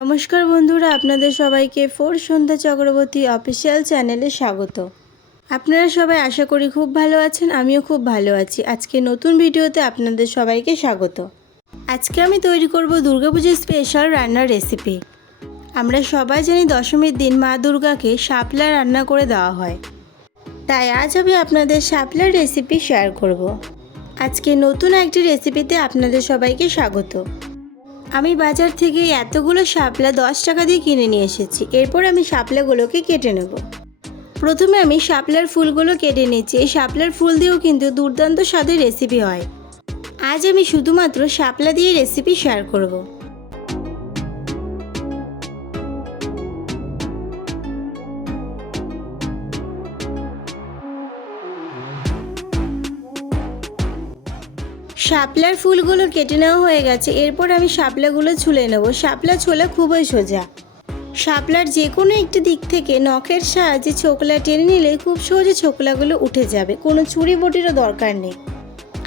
নমস্কার বন্ধুরা, আপনাদের সবাইকে ফোর সন্ধ্যা চক্রবর্তী অফিসিয়াল চ্যানেলে স্বাগত। আপনারা সবাই আশা করি খুব ভালো আছেন, আমিও খুব ভালো আছি। আজকে নতুন ভিডিওতে আপনাদের সবাইকে স্বাগত। আজকে আমি তৈরি করব দুর্গাপুজোর স্পেশাল রান্নার রেসিপি। আমরা সবাই জানি দশমীর দিন মা দুর্গাকে শাপলা রান্না করে দেওয়া হয়, তাই আজ আমি আপনাদের শাপলার রেসিপি শেয়ার করব। আজকে নতুন একটি রেসিপিতে আপনাদের সবাইকে স্বাগত। আমি বাজার থেকে এতগুলো শাপলা 10 টাকা দিয়ে কিনে নিয়ে এসেছি। এরপর আমি শাপলাগুলোকে কেটে নেব। প্রথমে আমি শাপলার ফুলগুলো কেটে নিচ্ছি। এই শাপলার ফুল দিয়েও কিন্তু দুর্দান্ত স্বাদের রেসিপি হয়। আজ আমি শুধুমাত্র শাপলা দিয়ে রেসিপি শেয়ার করব। শাপলার ফুলগুলো কেটে নেওয়া হয়ে গেছে। এরপর আমি শাপলাগুলো ছুলে নেব। শাপলা ছোলা খুবই সোজা। শাপলার যে কোনো একটি দিক থেকে নখের সাহায্যে ছোকলা টেনে নিলে খুব সহজে ছোকলাগুলো উঠে যাবে, কোনো ছুরি বটিরও দরকার নেই।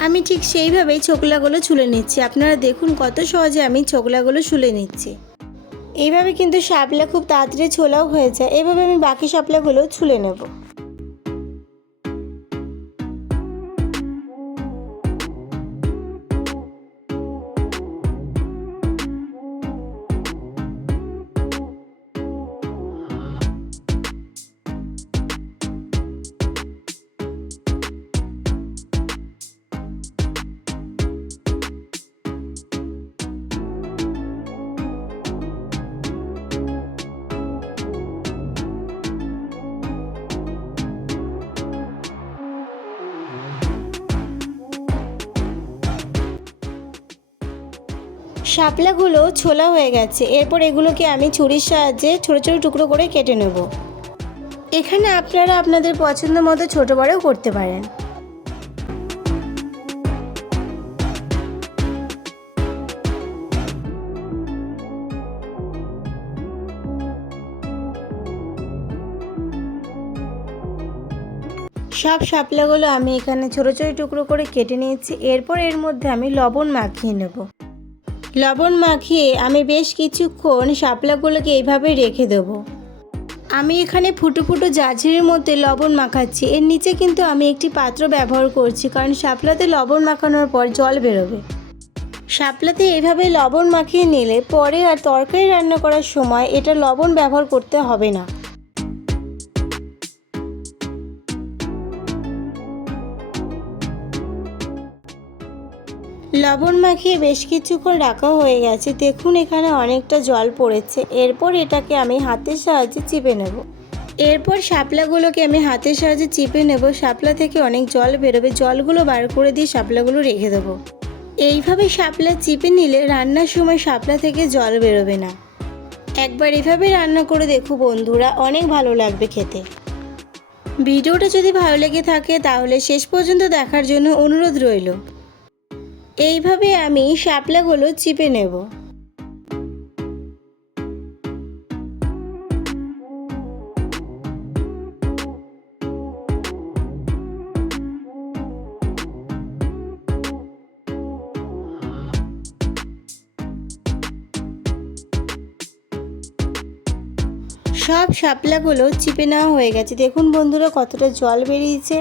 আমি ঠিক সেইভাবেই ছোকলাগুলো ছুলে নিচ্ছি। আপনারা দেখুন কত সহজে আমি ছোকলাগুলো ছুলে নিচ্ছি। এইভাবে কিন্তু শাপলা খুব তাড়াতাড়ি ছোলাও হয়ে যায়। এভাবে আমি বাকি শাপলাগুলো ছুলে নেব। শাপলাগুলো ছোলা হয়ে গেছে। এরপর এগুলোকে আমি ছুরির সাহায্যে ছোট ছোট টুকরো করে কেটে নেব। এখানে আপনারা আপনাদের পছন্দ মতো ছোট বড়ও করতে পারেন। সব শাপলাগুলো আমি এখানে ছোট ছোট টুকরো করে কেটে নিয়েছি। এরপর এর মধ্যে আমি লবণ মাখিয়ে নেব। লবণ মাখিয়ে আমি বেশ কিছুক্ষণ শাপলাগুলোকে এইভাবে রেখে দেব। আমি এখানে ফুটো ফুটো জাজিরের মধ্যে লবণ মাখাচ্ছি। এর নিচে কিন্তু আমি একটি পাত্র ব্যবহার করছি, কারণ শাপলাতে লবণ মাখানোর পর জল বেরোবে। শাপলাতে এইভাবে লবণ মাখিয়ে নিলে পরে আর তরকারি রান্না করার সময় এটা লবণ ব্যবহার করতে হবে না। লবণ মাখিয়ে বেশ কিছুক্ষণ রাখা হয়ে গেছে। দেখুন এখানে অনেকটা জল পড়েছে। এরপর এটাকে আমি হাতের সাহায্যে চিপে নেব। এরপর শাপলাগুলোকে আমি হাতের সাহায্যে চিপে নেব। শাপলা থেকে অনেক জল বেরোবে, জলগুলো বার করে দিয়ে শাপলাগুলো রেখে দেবো। এইভাবে শাপলা চিপে নিলে রান্নার সময় শাপলা থেকে জল বেরোবে না। একবার এভাবে রান্না করে দেখো বন্ধুরা, অনেক ভালো লাগবে খেতে। ভিডিওটা যদি ভালো লেগে থাকে তাহলে শেষ পর্যন্ত দেখার জন্য অনুরোধ রইল। এইভাবে আমি শাপলাগুলো চিপে নেব। সব শাপলাগুলো চিপে নেওয়া হয়ে গেছে। দেখুন বন্ধুরা কতটা জল বেরিয়েছে।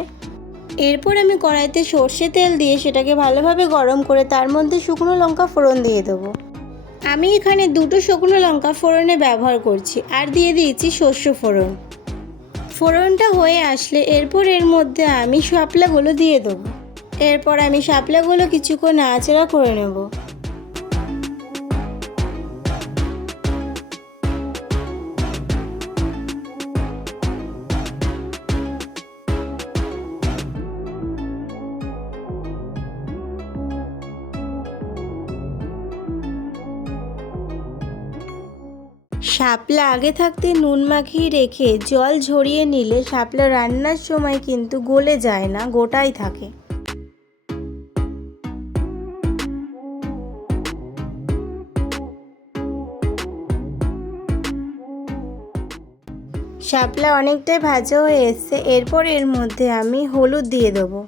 এরপর আমি কড়াইতে সর্ষে তেল দিয়ে সেটাকে ভালোভাবে গরম করে তার মধ্যে শুকনো লঙ্কা ফোড়ন দিয়ে দেবো। আমি এখানে দুটো শুকনো লঙ্কা ফোড়নে ব্যবহার করছি, আর দিয়ে দিয়েছি শস্য ফোড়ন। ফোড়নটা হয়ে আসলে এরপর এর মধ্যে আমি শাপলাগুলো দিয়ে দেবো। এরপর আমি শাপলাগুলো কিছুক্ষণ নাড়াচাড়া করে নেব। শাপলা আগে থাকতে নুন মাখিয়ে রেখে জল ঝরিয়ে নিলে শাপলা রান্নার সময় কিন্তু গলে যায় না, গোটাই থাকে। শাপলা অনেকটাই ভাজা হয়ে এসছে। এরপর এর মধ্যে আমি হলুদ দিয়ে দেবো।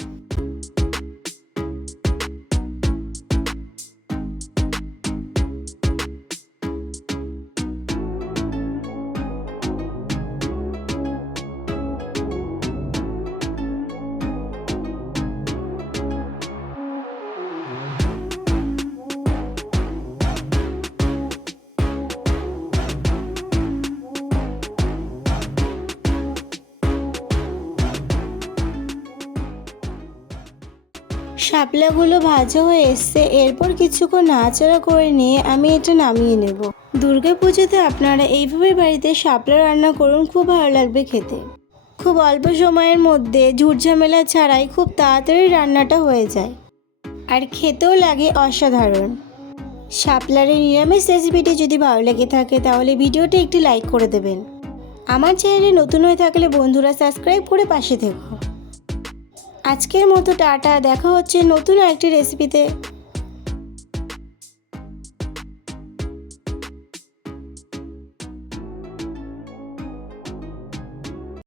শাপলাগুলো ভাজা হয়ে এসছে, এরপর কিছুক্ষণ নাড়াচাড়া করে নিয়ে আমি এটা নামিয়ে নেব। দুর্গাপুজোতে আপনারা এইভাবে বাড়িতে শাপলা রান্না করুন, খুব ভালো লাগবে খেতে। খুব অল্প সময়ের মধ্যে ঝুটঝামেলা ছাড়াই খুব তাড়াতাড়ি রান্নাটা হয়ে যায়, আর খেতেও লাগে অসাধারণ। শাপলার এই নিরামিষ রেসিপিটি যদি ভালো লেগে থাকে তাহলে ভিডিওটা একটি লাইক করে দেবেন। আমার চ্যানেলে নতুন হয়ে থাকলে বন্ধুরা সাবস্ক্রাইব করে পাশে থেকো। আজকের মতো টাটা, দেখা হচ্ছে নতুন আরেকটি রেসিপিতে।